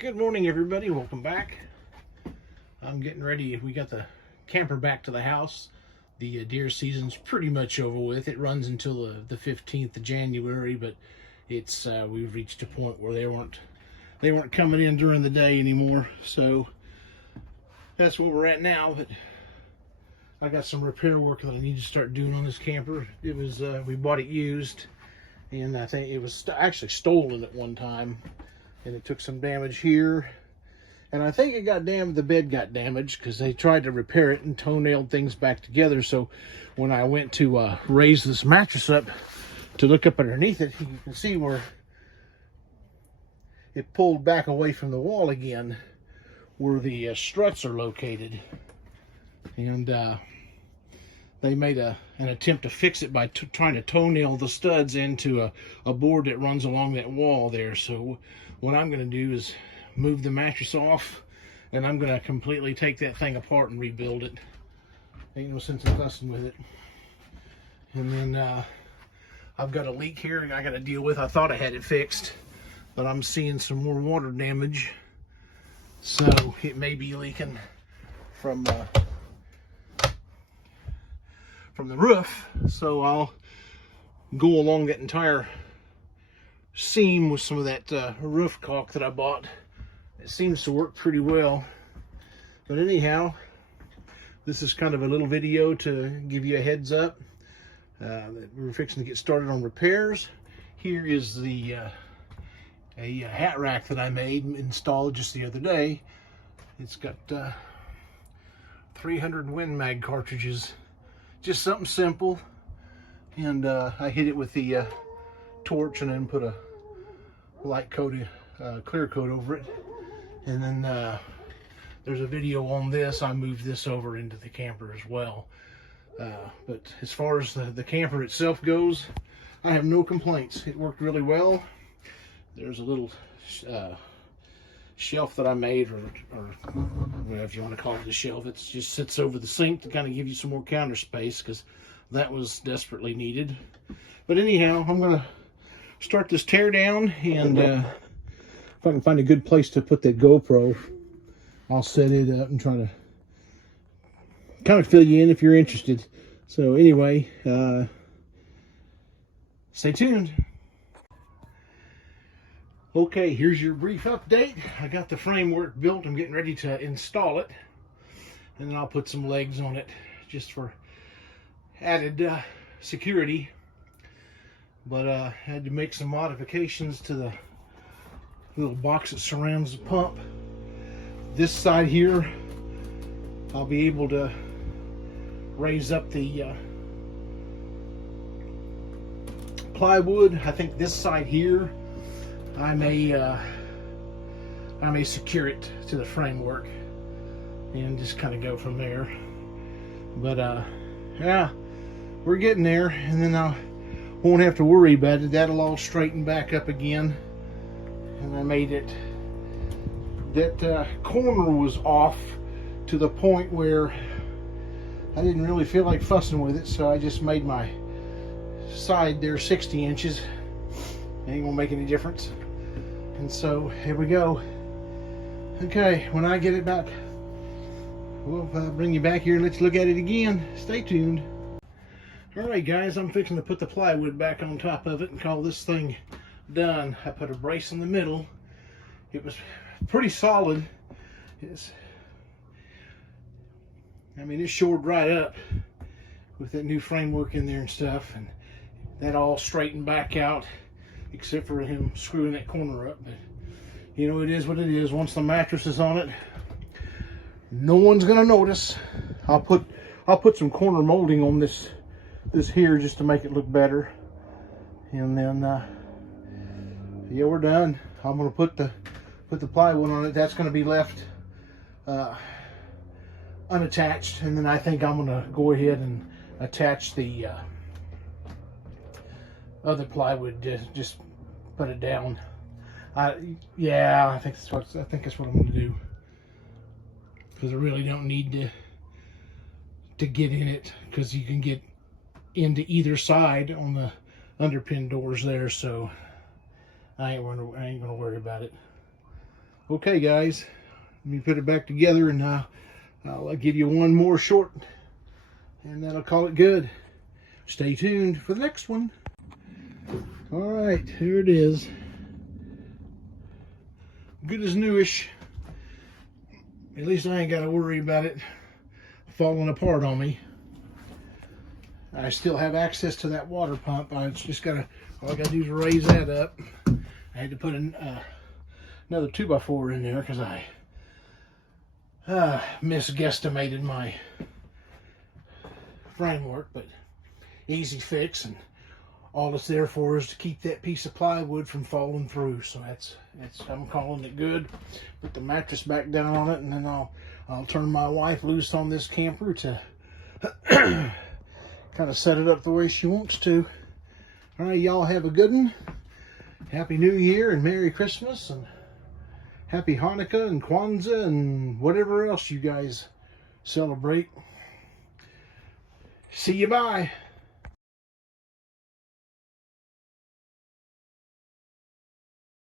Good morning, everybody. Welcome back. I'm getting ready. We got the camper back to the house. The deer season's pretty much over with. It runs until the 15th of January, but it's we've reached a point where they weren't coming in during the day anymore. So that's where we're at now. But I got some repair work that I need to start doing on this camper. It was we bought it used, and I think it was actually stolen at one time, and it took some damage here. And I think it got damaged, the bed got damaged because they tried to repair it and toe-nailed things back together. So when I went to raise this mattress up to look up underneath it, you can see where it pulled back away from the wall again, where the struts are located. And they made an attempt to fix it by trying to toe-nail the studs into a board that runs along that wall there. So what I'm going to do is move the mattress off, and I'm going to completely take that thing apart and rebuild it. Ain't no sense in fussing with it. And then I've got a leak here I got to deal with. I thought I had it fixed, but I'm seeing some more water damage, so it may be leaking from the roof. So I'll go along that entire seam with some of that roof caulk that I bought. It seems to work pretty well. But anyhow, this is kind of a little video to give you a heads up that we're fixing to get started on repairs. Here is the a hat rack that I made and installed just the other day. It's got 300 Win Mag cartridges. Just something simple. And I hit it with the torch and then put a light coat, clear coat over it. And then there's a video on this. I moved this over into the camper as well. But as far as the camper itself goes, I have no complaints. It worked really well. There's a little shelf that I made, or whatever you want to call it, a shelf. It just sits over the sink to kind of give you some more counter space, because that was desperately needed. But anyhow, I'm going to start this tear down, and if I can find a good place to put that GoPro, I'll set it up and try to kind of fill you in if you're interested. So anyway, stay tuned. Okay, here's your brief update. I got the framework built. I'm getting ready to install it, and then I'll put some legs on it just for added security. But I had to make some modifications to the little box that surrounds the pump. This side here, I'll be able to raise up the plywood. I think this side here, I may secure it to the framework and just kind of go from there. But yeah, we're getting there, and then I won't have to worry about it. That'll all straighten back up again. And I made it, that corner was off to the point where I didn't really feel like fussing with it, so I just made my side there 60 inches. Ain't gonna make any difference. And so here we go. Okay, when I get it back, we'll bring you back here and let you look at it again. Stay tuned. Alright guys, I'm fixing to put the plywood back on top of it and call this thing done. I put a brace in the middle. It was pretty solid. It shored right up with that new framework in there and stuff, and that all straightened back out, except for him screwing that corner up. But you know, it is what it is. Once the mattress is on it, no one's gonna notice. I'll put some corner molding on this here just to make it look better, and then yeah, we're done. I'm gonna put the plywood on it. That's gonna be left unattached, and then I think I'm gonna go ahead and attach the other plywood. Just put it down. Yeah, I think that's what I'm gonna do, because I really don't need to get in it, because you can get into either side on the underpin doors there. So I ain't gonna worry about it. Okay, guys, let me put it back together, and I'll give you one more short, and then I'll call it good. Stay tuned for the next one. All right, here it is. Good as newish. At least I ain't got to worry about it falling apart on me. I still have access to that water pump. All I gotta do is raise that up. I had to put another 2x4 in there because I misguesstimated my framework, but easy fix, and all it's there for is to keep that piece of plywood from falling through. So that's I'm calling it good. Put the mattress back down on it, and then I'll turn my wife loose on this camper to kind of set it up the way she wants to. All right, y'all have a good one. Happy New Year and Merry Christmas and Happy Hanukkah and Kwanzaa and whatever else you guys celebrate. See you, bye.